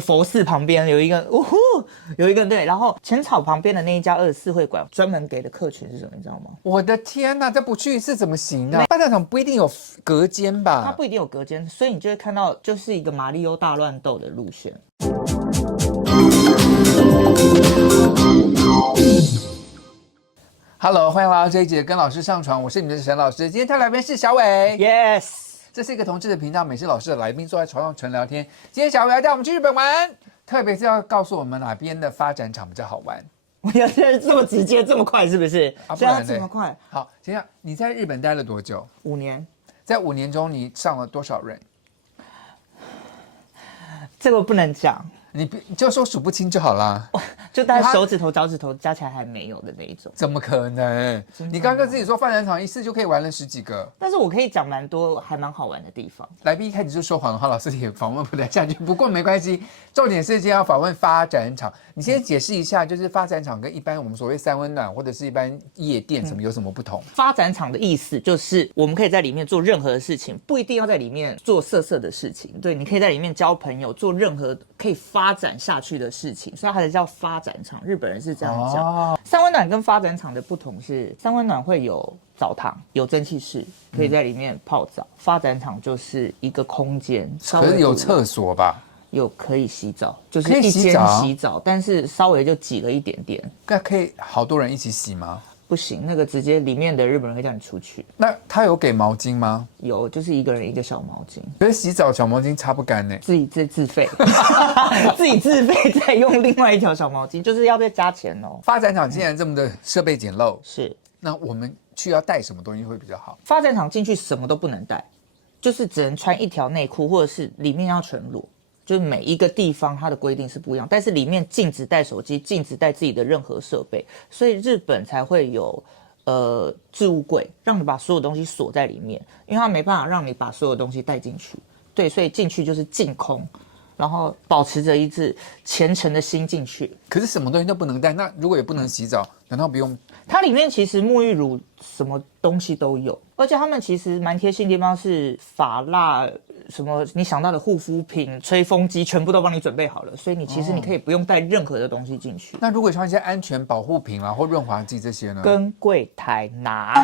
个佛寺旁边有一个，有一个对，然后浅草旁边的那一家24会馆专门给的客群是什么，你知道吗？我的天哪，这不去是怎么行呢？发展场不一定有隔间吧？它不一定有隔间，所以你就会看到就是一个马里欧大乱斗的路线。Hello， 欢迎来到这一集的跟老师上床，我是你们的沈老师。今天他来宾是小伟 Yes， 这是一个同志的频道，每次老师的来宾坐在床上纯聊天。今天小伟要带我们去日本玩，特别是要告诉我们哪边的发展场比较好玩。我要现在这么直接这么快是不是？不然呢这么快？好，先生，你在日本待了多久？5年。在5年中，你上了多少人？这个不能讲。你就说数不清就好啦，就大概手指头、脚趾头加起来还没有的那一种。怎么可能？你刚刚自己说发展场一次就可以玩了10几个，但是我可以讲蛮多还蛮好玩的地方。来宾一开始就说谎的话，老师也访问不太下去。不过没关系，重点是今天要访问发展场。你先解释一下，就是发展场跟一般我们所谓三温暖或者是一般夜店什么有什么不同？发展场的意思就是我们可以在里面做任何的事情，不一定要在里面做色色的事情。对，你可以在里面交朋友，做任何可以发展下去的事情，所以它才叫发展场。日本人是这样讲。三温暖跟发展场的不同是，三温暖会有澡堂，有蒸汽室，可以在里面泡澡。发展场就是一个空间，可是有厕所吧？有可以洗澡，就是一间洗澡，但是稍微就挤了一点点。那可以好多人一起洗吗？不行，那个直接里面的日本人会叫你出去。那他有给毛巾吗？有，就是一个人一个小毛巾。可是洗澡小毛巾擦不干呢，自费，自己自费再用另外一条小毛巾，就是要再加钱哦。发展场既然这么的设备简陋，是，那我们去要带什么东西会比较好？发展场进去什么都不能带，就是只能穿一条内裤，或者是里面要全裸。就是每一个地方它的规定是不一样，但是里面禁止带手机，禁止带自己的任何设备，所以日本才会有置物柜，让你把所有东西锁在里面，因为它没办法让你把所有东西带进去。对，所以进去就是净空，然后保持着一致虔诚的心进去。可是什么东西都不能带，那如果也不能洗澡，难道不用？它里面其实沐浴乳什么东西都有，而且他们其实蛮贴心的地方是发蜡。什么你想到的护肤品、吹风机全部都帮你准备好了，所以你其实你可以不用带任何的东西进去。那如果穿一些安全保护品啊或润滑剂这些呢？跟柜台拿，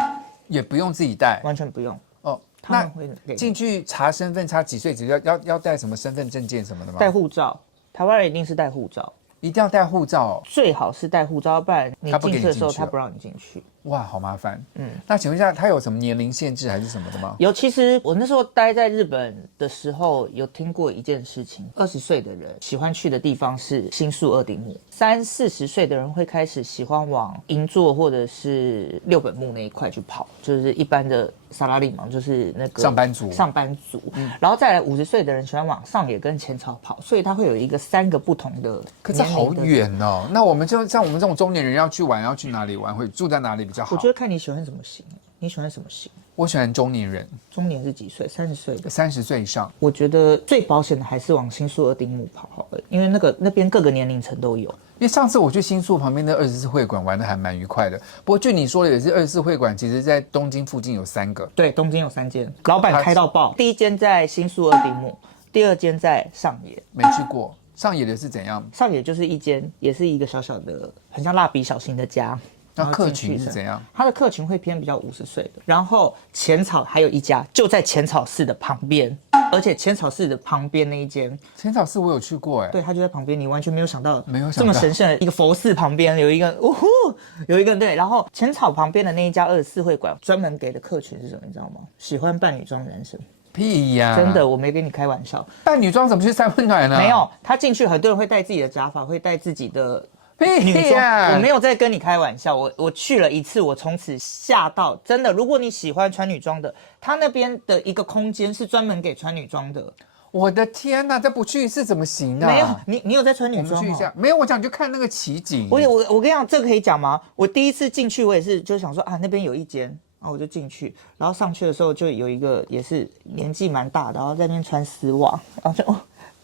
也不用自己带，完全不用哦。他们会给进去查身份，查几岁几岁要带什么身份证件什么的吗？带护照，台湾人一定是带护照，一定要带护照，最好是带护照，要不然你进去的时候他不让你进去。哇，好麻烦。那请问一下，他有什么年龄限制还是什么的吗？有，其实我那时候待在日本的时候，有听过一件事情：20岁的人喜欢去的地方是新宿二丁目，30、40岁的人会开始喜欢往银座或者是六本木那一块去跑，就是一般的萨拉利芒，就是那个上班族。然后再来50岁的人喜欢往上野跟浅草跑，所以它会有一个3个不同的。可是好远哦。那我们就像我们这种中年人要去玩，要去哪里玩？会住在哪里比较好？我觉得看你喜欢什么型。你喜欢什么型？我喜欢中年人。中年是几岁？30岁的。30岁以上。我觉得最保险的还是往新宿二丁目跑好了，因为那边各个年龄层都有。因为上次我去新宿旁边的24会馆玩的还蛮愉快的。不过据你说的也是24会馆，其实在东京附近有3个。对，东京有3间，老板开到爆。第1间在新宿二丁目，第2间在上野。没去过。上野的是怎样？上野就是一间，也是一个小小的，很像蜡笔小新的家。那客群是怎样？他的客群会偏比较50岁的，然后浅草还有一家就在浅草寺的旁边，而且浅草寺的旁边那一间，浅草寺我有去过哎，对，他就在旁边，你完全没有想到，没有这么神圣的一个佛寺旁边有一个，有一个对，然后浅草旁边的那一家24会馆专门给的客群是什么？你知道吗？喜欢扮女装的男生。屁呀！真的，我没跟你开玩笑。扮女装怎么去三温暖呢？没有，他进去很多人会带自己的假发，会带自己的。女装，我没有在跟你开玩笑，我去了一次，我从此吓到，真的。如果你喜欢穿女装的，他那边的一个空间是专门给穿女装的。我的天哪，这不去是怎么行啊？没有，你有在穿女装？我们去一下，没有，我讲就看那个奇景。我跟你讲，这个可以讲吗？我第一次进去，我也是就想说啊，那边有一间，然后我就进去，然后上去的时候就有一个也是年纪蛮大的，然后在那边穿丝袜，然后就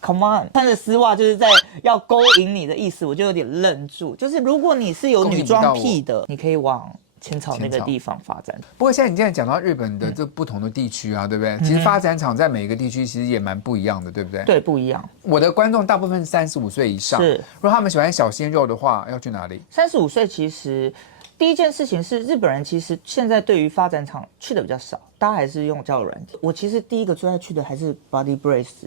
Come on， 穿着丝袜就是在要勾引你的意思，我就有点愣住。就是如果你是有女装癖的，你可以往浅草那个地方发展。不过现在你现在讲到日本的这不同的地区啊，对不对？其实发展场在每个地区其实也蛮不一样的，对不对？对，不一样。我的观众大部分是35岁以上，是。如果他们喜欢小鲜肉的话，要去哪里？35岁其实第一件事情是，日本人其实现在对于发展场去的比较少，大家还是用交友软件。我其实第一个最爱去的还是 Body Brace。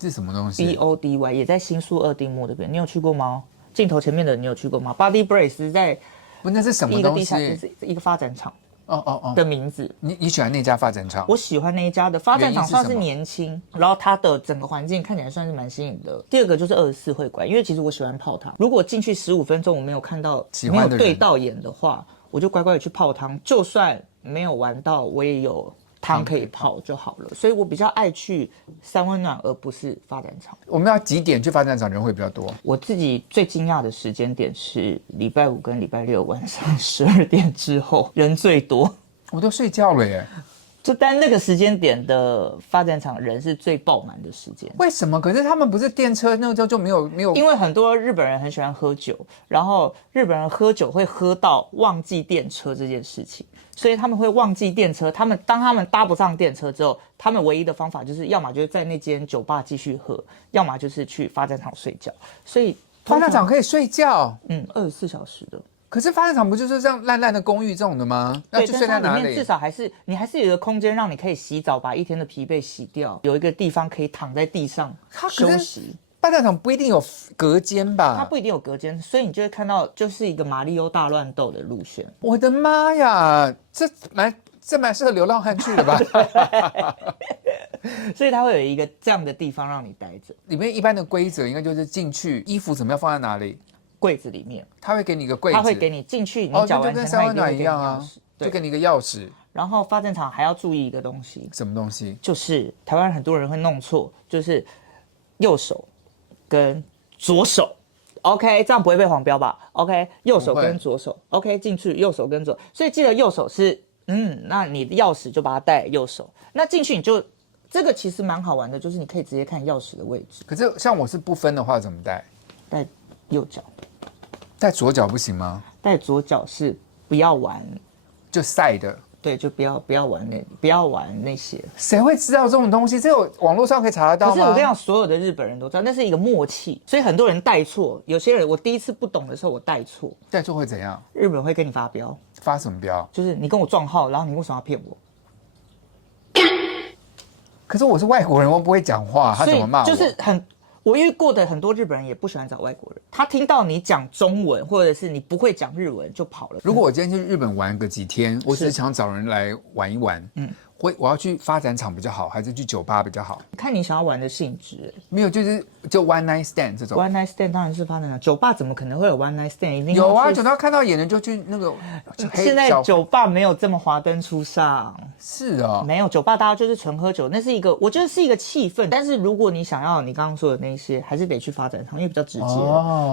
是什么东西 ？BODY 也在新宿二丁目那边，你有去过吗？镜头前面的你有去过吗 ？Body Brace 是在不，那是什么东西？一个发展场。哦的名字。你喜欢那家发展场？我喜欢那一家的发展场，算是年轻，然后它的整个环境看起来算是蛮新颖的。第二个就是24会馆，因为其实我喜欢泡汤，如果进去15分钟我没有看到没有对到眼的话，我就乖乖的去泡汤，就算没有玩到，我也有汤可以泡就好了。所以我比较爱去三温暖，而不是发展场。我们要几点去发展场人会比较多？我自己最惊讶的时间点是礼拜5跟礼拜6晚上12点之后人最多。我都睡觉了耶。但那个时间点的发展场人是最爆满的时间。为什么？可是他们不是电车那个时候就没有？因为很多日本人很喜欢喝酒，然后日本人喝酒会喝到忘记电车这件事情，所以他们会忘记电车。当他们搭不上电车之后，他们唯一的方法就是要么就是在那间酒吧继续喝，要么就是去发展场睡觉。所以发展场可以睡觉，24小时的。可是发展场不就是这样烂烂的公寓这种的吗？对，要去睡在哪里？但是它里面至少你还是有一个空间让你可以洗澡，把一天的疲惫洗掉，有一个地方可以躺在地上休息。发展场不一定有隔间吧？它不一定有隔间，所以你就会看到就是一个马里欧大乱斗的路线。我的妈呀，这蛮适合流浪汉去的吧？所以它会有一个这样的地方让你待着。里面一般的规则应该就是进去，衣服怎么样放在哪里？柜子里面，他会给你一个柜子，他会给你进去，你缴完钱，就跟三温暖一样啊，就给你一个钥匙。然后发展场还要注意一个东西，什么东西？就是台湾很多人会弄错，就是右手跟左手 ，OK， 这样不会被黄标吧 ？OK， 右手跟左手 ，OK， 进去右手跟左，所以记得右手是那你的钥匙就把它带右手，那进去你就这个其实蛮好玩的，就是你可以直接看钥匙的位置。可是像我是不分的话，怎么带？带右脚。带左脚不行吗？带左脚是不要玩，就晒的。对，就不要玩那些。谁会知道这种东西？这有网络上可以查得到吗？可是我跟你讲，所有的日本人都知道，那是一个默契，所以很多人带错。有些人我第一次不懂的时候，我带错。带错会怎样？日本会跟你发飙。发什么飙？就是你跟我撞号，然后你为什么要骗我？可是我是外国人，我不会讲话，他怎么骂我？就是我遇过的很多日本人也不喜欢找外国人，他听到你讲中文或者是你不会讲日文就跑了。如果我今天去日本玩个几天，我只是想找人来玩一玩，我要去发展场比较好，还是去酒吧比较好？看你想要玩的性质。没有，就 one night stand 这种。one night stand 当然是发展场，酒吧怎么可能会有 one night stand？ 一定有啊，酒吧看到眼的就去那个。现在酒吧没有这么华灯初上。是啊，没有酒吧，大家就是纯喝酒，那是一个，我觉得是一个气氛。但是如果你想要你刚刚说的那些，还是得去发展场，因为比较直接。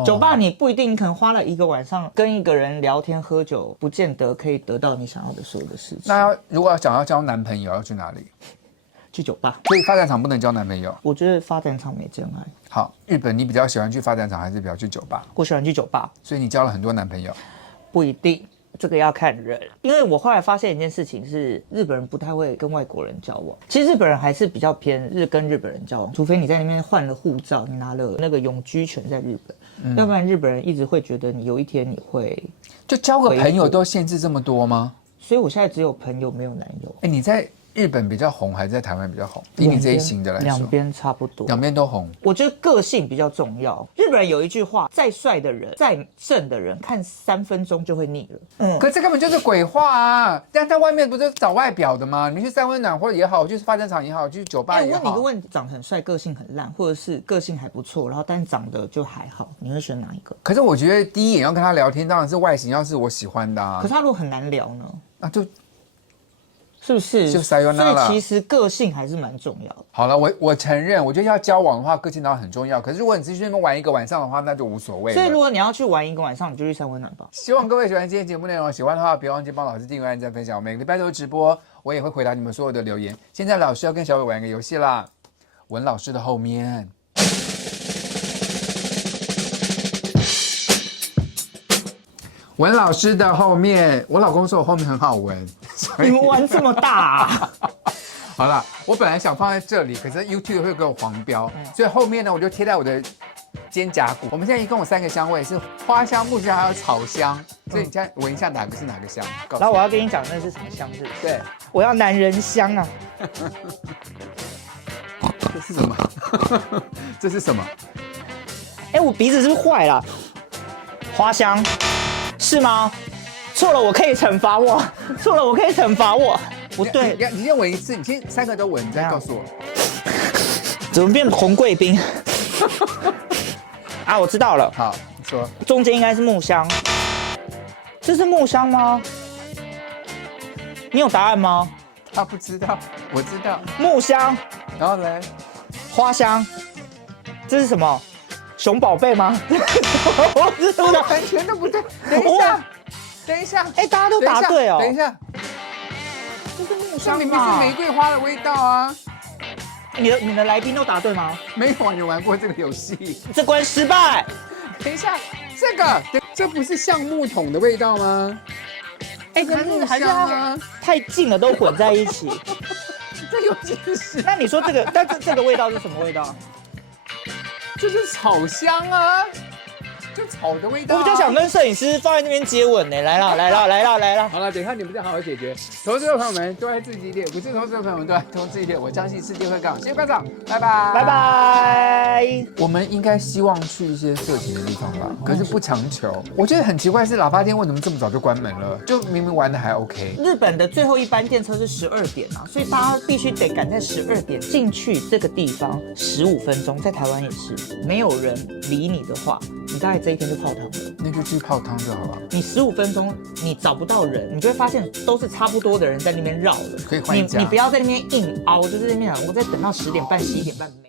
酒吧你不一定，你可能花了一个晚上跟一个人聊天喝酒，不见得可以得到你想要的所有的事情。那如果想要交男朋友，要去哪里？去酒吧。所以发展场不能交男朋友。我觉得发展场没真爱。好，日本你比较喜欢去发展场，还是比较去酒吧？我喜欢去酒吧。所以你交了很多男朋友？不一定。这个要看人，因为我后来发现一件事情是，日本人不太会跟外国人交往。其实日本人还是比较偏跟日本人交往，除非你在那边换了护照，你拿了那个永居权在日本，要不然日本人一直会觉得你有一天你会就交个朋友都限制这么多吗？所以我现在只有朋友没有男友。你在日本比较红，还是在台湾比较红？以你这一型的来说，两边差不多，两边都红。我觉得个性比较重要。日本人有一句话：再帅的人、再正的人，看3分钟就会腻了。可这根本就是鬼话啊！但在外面不是找外表的吗？你去三温暖或者也好，去发展场也好，去酒吧也好。我问你一个问题：长得很帅，个性很烂，或者是个性还不错，然后但长得就还好，你会选哪一个？可是我觉得第一眼要跟他聊天，当然是外形要是我喜欢的啊。可是他如果很难聊呢？是不是？就撒由那拉。所以其实个性还是蛮重要的。好了，我承认，我觉得要交往的话，个性当然很重要。可是如果你只是去那边玩一个晚上的话，那就无所谓了。所以如果你要去玩一个晚上，你就去三温暖吧。希望各位喜欢今天节目内容，喜欢的话别忘记帮老师订阅、按赞、分享。每个礼拜都有直播，我也会回答你们所有的留言。现在老师要跟小伟玩一个游戏啦，文老师的后面。文老师的后面，我老公说我后面很好闻，你们玩这么大啊？好了，我本来想放在这里，可是 YouTube 会给我黄标，所以后面呢我就贴在我的肩胛骨。我们现在一共有3个香味，是花香、木香还有草香，所以你现在闻一下哪个是哪个香？告诉然后我要跟你讲那是什么香，是不是？对，我要男人香啊！这是什么？这是什么？哎，我鼻子是不是坏了？花香是吗？错了，我可以惩罚我。错了，我可以惩罚我。不对，你先闻一次，你先3个都闻，你再告诉我。怎么变红贵宾？啊，我知道了。好，你说。中间应该是木香，这是木香吗？你有答案吗？他不知道，我知道。木香，然后呢？花香，这是什么？熊宝贝吗？我是不是完全都不对。等一下，等一下。哎，大家都答对哦。等一下，这是木这香明明是玫瑰花的味道啊！你的来宾都答对吗？没有人玩过这个游戏。这关失败。等一下，这不是橡木桶的味道吗？哎，可是还是啊，太近了，都混在一起。这有知识。那你说这个，但这个味道是什么味道？这是草香啊，就草的味道、啊。我比较想跟摄影师放在那边接吻呢。来了，来了，来了，来了。好了，等一下你们再好好解决。投资的朋友们都爱自己一点，不是投资的朋友们都爱投资一点。我相信世界会更好。谢谢观众，拜拜，拜拜。我们应该希望去一些色情的地方吧，可是不强求。我觉得很奇怪是喇叭店为什么这么早就关门了？就明明玩的还 OK。日本的最后一班电车是12点啊，所以大家必须得赶在12点进去这个地方15分钟，在台湾也是，没有人理你的话，你大概这一天就泡汤了。那就去泡汤就好了。你15分钟你找不到人，你就会发现都是差不多的人在那边绕了。可以换一家。你不要在那边硬凹，就是在那边讲我在等到10点半、11点半没。